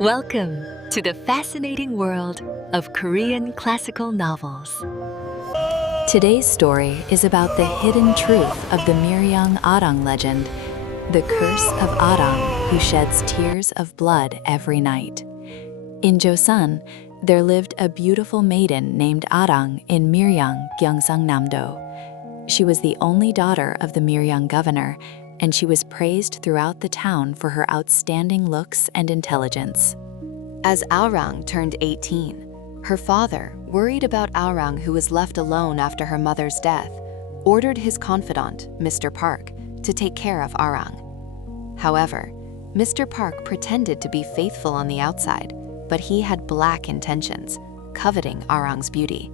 Welcome to the fascinating world of Korean classical novels. Today's story is about the hidden truth of the Miryang Arirang legend, the curse of Arang who sheds tears of blood every night. In Joseon, there lived a beautiful maiden named Arang in Miryang, Gyeongsangnam-do. She was the only daughter of the Miryang governor, and she was praised throughout the town for her outstanding looks and intelligence. As Arang turned 18, her father, worried about Arang, who was left alone after her mother's death, ordered his confidant, Mr. Park, to take care of Arang. However, Mr. Park pretended to be faithful on the outside, but he had black intentions, coveting Arang's beauty.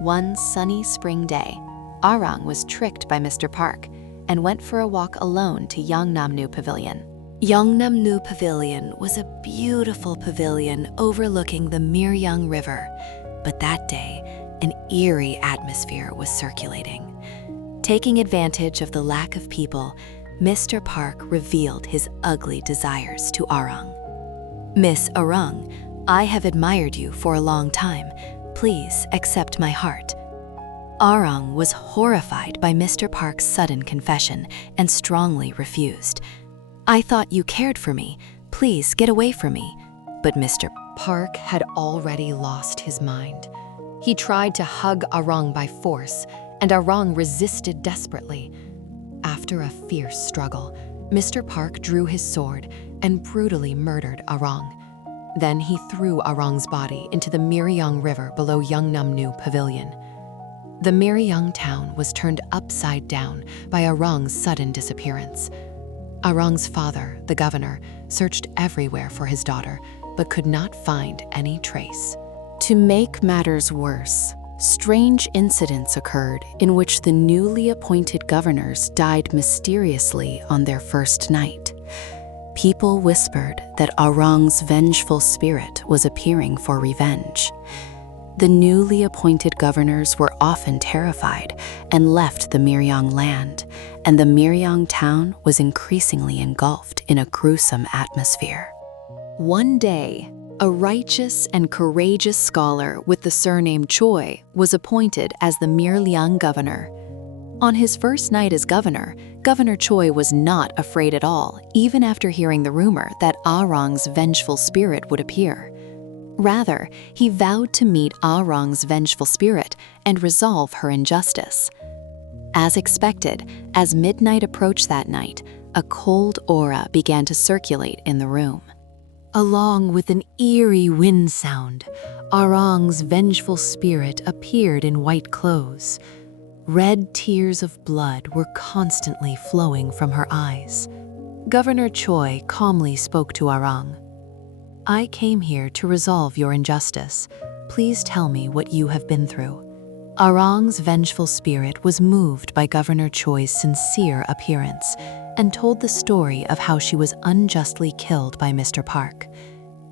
One sunny spring day, Arang was tricked by Mr. Park and went for a walk alone to Yeongnam-nu Pavilion. Yeongnam-nu Pavilion was a beautiful pavilion overlooking the Miryang River, but that day, an eerie atmosphere was circulating. Taking advantage of the lack of people, Mr. Park revealed his ugly desires to Arang. "Miss Arang, I have admired you for a long time. Please accept my heart." Arang was horrified by Mr. Park's sudden confession and strongly refused. "I thought you cared for me. Please get away from me." But Mr. Park had already lost his mind. He tried to hug Arang by force, and Arang resisted desperately. After a fierce struggle, Mr. Park drew his sword and brutally murdered Arang. Then he threw Arang's body into the Miryang River below Yeongnam-nu Pavilion. The Miryang town was turned upside down by Arang's sudden disappearance. Arang's father, the governor, searched everywhere for his daughter, but could not find any trace. To make matters worse, strange incidents occurred in which the newly appointed governors died mysteriously on their first night. People whispered that Arang's vengeful spirit was appearing for revenge. The newly appointed governors were often terrified and left the Miryang land, and the Miryang town was increasingly engulfed in a gruesome atmosphere. One day, a righteous and courageous scholar with the surname Choi was appointed as the Miryang governor. On his first night as governor, Governor Choi was not afraid at all, even after hearing the rumor that Arang's vengeful spirit would appear. Rather, he vowed to meet Arang's vengeful spirit and resolve her injustice. As expected, as midnight approached that night, a cold aura began to circulate in the room. Along with an eerie wind sound, Arang's vengeful spirit appeared in white clothes. Red tears of blood were constantly flowing from her eyes. Governor Choi calmly spoke to Arang. "I came here to resolve your injustice. Please tell me what you have been through." Arang's vengeful spirit was moved by Governor Choi's sincere appearance and told the story of how she was unjustly killed by Mr. Park.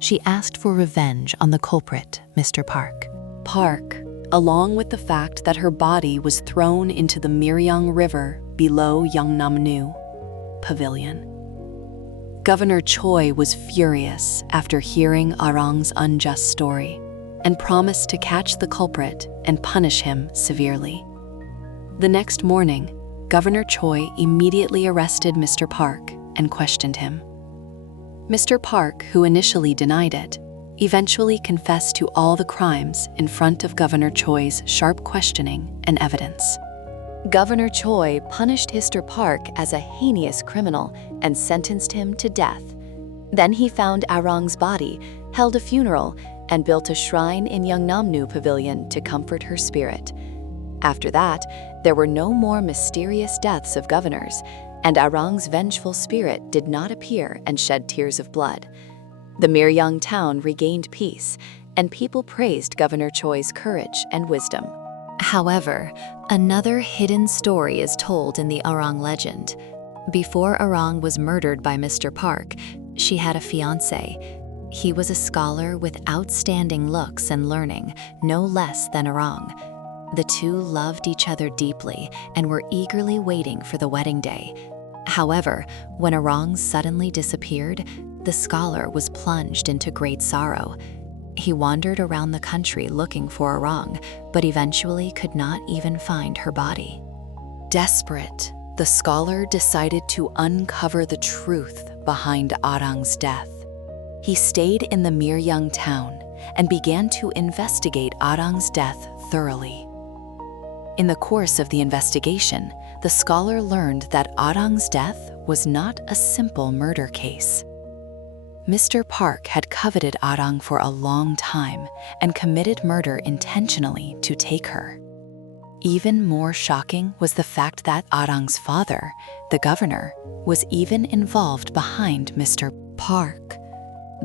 She asked for revenge on the culprit, Mr. Park. Park, along with the fact that her body was thrown into the Miryang River below Yeongnam-nu Pavilion. Governor Choi was furious after hearing Arang's unjust story and promised to catch the culprit and punish him severely. The next morning, Governor Choi immediately arrested Mr. Park and questioned him. Mr. Park, who initially denied it, eventually confessed to all the crimes in front of Governor Choi's sharp questioning and evidence. Governor Choi punished Mr. Park as a heinous criminal and sentenced him to death. Then he found Arang's body, held a funeral, and built a shrine in Yeongnam-nu Pavilion to comfort her spirit. After that, there were no more mysterious deaths of governors, and Arang's vengeful spirit did not appear and shed tears of blood. The Miryang town regained peace, and people praised Governor Choi's courage and wisdom. However, another hidden story is told in the Arang legend. Before Arang was murdered by Mr. Park, she had a fiancé. He was a scholar with outstanding looks and learning, no less than Arang. The two loved each other deeply and were eagerly waiting for the wedding day. However, when Arang suddenly disappeared, The scholar was plunged into great sorrow. He wandered around the country looking for Arang, but eventually could not even find her body. Desperate, the scholar decided to uncover the truth behind Arang's death. He stayed in the Miryang town and began to investigate Arang's death thoroughly. In the course of the investigation, the scholar learned that Arang's death was not a simple murder case. Mr. Park had coveted Arang for a long time and committed murder intentionally to take her. Even more shocking was the fact that Arang's father, the governor, was even involved behind Mr. Park.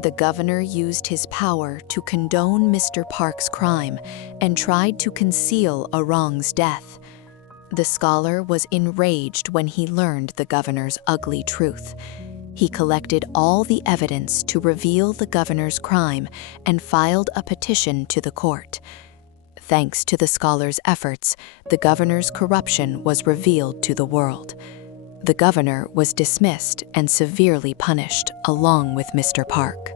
The governor used his power to condone Mr. Park's crime and tried to conceal Arang's death. The scholar was enraged when he learned the governor's ugly truth. He collected all the evidence to reveal the governor's crime and filed a petition to the court. Thanks to the scholar's efforts, the governor's corruption was revealed to the world. The governor was dismissed and severely punished, along with Mr. Park.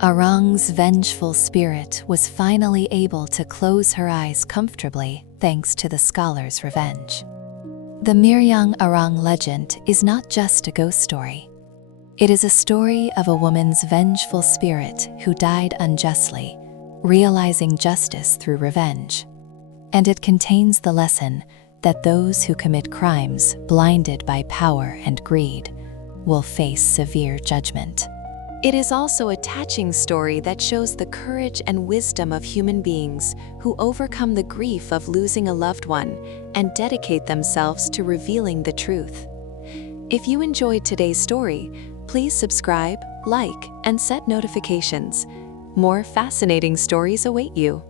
Arang's vengeful spirit was finally able to close her eyes comfortably thanks to the scholar's revenge. The Miryang Arirang legend is not just a ghost story. It is a story of a woman's vengeful spirit who died unjustly, realizing justice through revenge. And it contains the lesson that those who commit crimes blinded by power and greed will face severe judgment. It is also a touching story that shows the courage and wisdom of human beings who overcome the grief of losing a loved one and dedicate themselves to revealing the truth. If you enjoyed today's story, please subscribe, like, and set notifications. More fascinating stories await you.